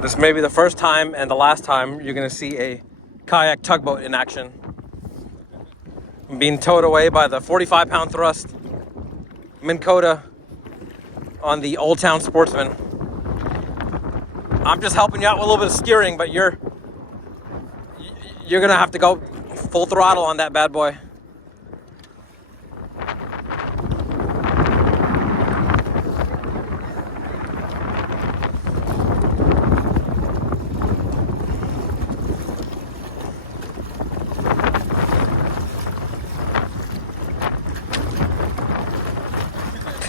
This may be the first time and the last time you're gonna see a kayak tugboat in action. I'm being towed away by the 45-pound thrust Minn Kota on the Old Town Sportsman. I'm just helping you out with a little bit of steering, but you're gonna have to go full throttle on that bad boy.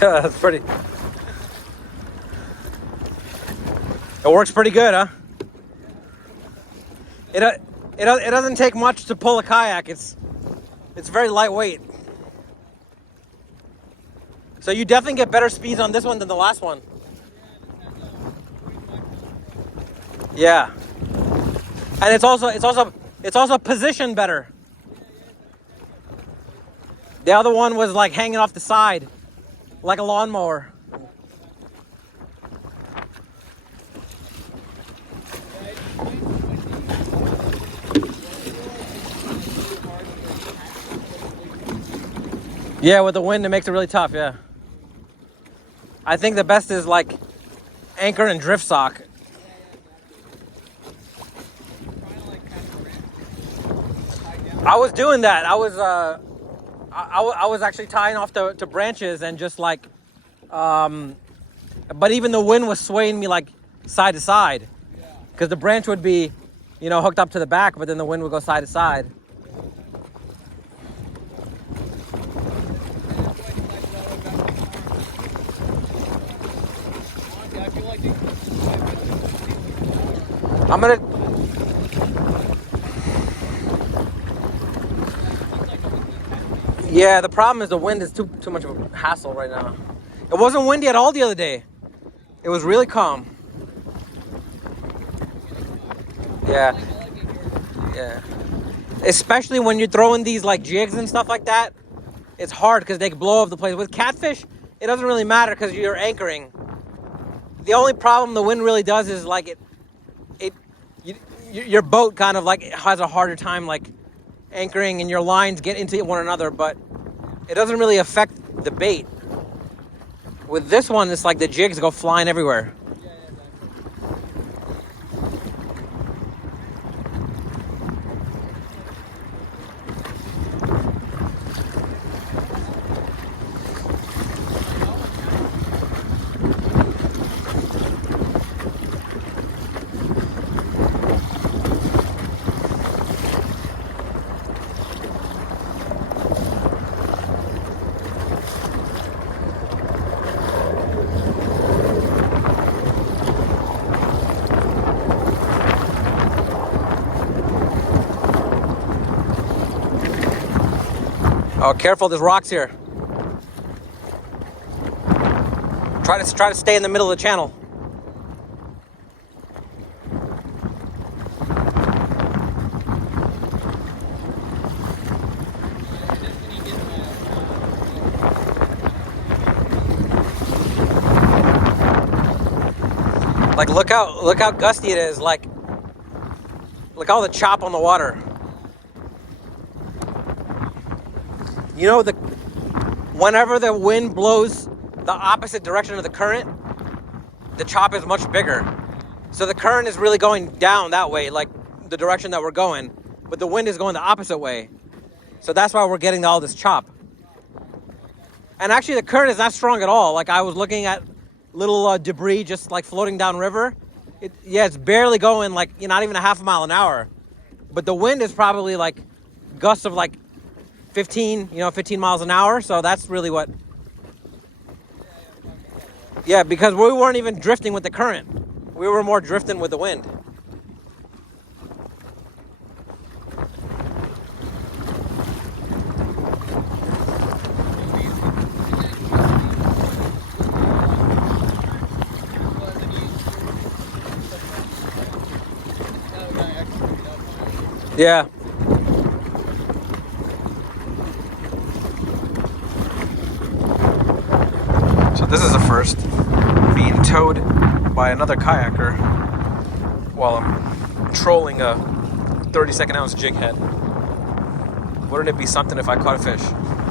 That's pretty. It works pretty good, huh? It doesn't take much to pull a kayak. It's very lightweight. So you definitely get better speeds on this one than the last one. Yeah. And it's also positioned better. The other one was like hanging off the side, like a lawnmower. Yeah, with the wind, it makes it really tough, yeah. I think the best is like anchor and drift sock. I was doing that. I was actually tying off to branches and just like, but even the wind was swaying me like side to side, because the branch would be, hooked up to the back, but then the wind would go side to side. I'm gonna. Yeah, the problem is the wind is too much of a hassle right now. It wasn't windy at all the other day. It was really calm. Yeah. Yeah. Especially when you're throwing these like jigs and stuff like that. It's hard because they can blow off the place. With catfish, it doesn't really matter because you're anchoring. The only problem the wind really does is like your boat kind of like has a harder time like anchoring, and your lines get into one another, but it doesn't really affect the bait. With this one, it's like the jigs go flying everywhere. Oh, careful, there's rocks here. Try to stay in the middle of the channel. Like look how gusty it is. Like look all the chop on the water. Whenever the wind blows the opposite direction of the current, the chop is much bigger. So the current is really going down that way, like the direction that we're going, but the wind is going the opposite way. So that's why we're getting all this chop. And actually the current is not strong at all. Like I was looking at little debris just like floating down river. It's barely going like, not even a half a mile an hour. But the wind is probably like gusts of like 15 miles an hour. So that's really what. Yeah, because we weren't even drifting with the current. We were more drifting with the wind. Yeah. So this is a first, being towed by another kayaker. while I'm trolling a 32nd ounce jig head. Wouldn't it be something if I caught a fish?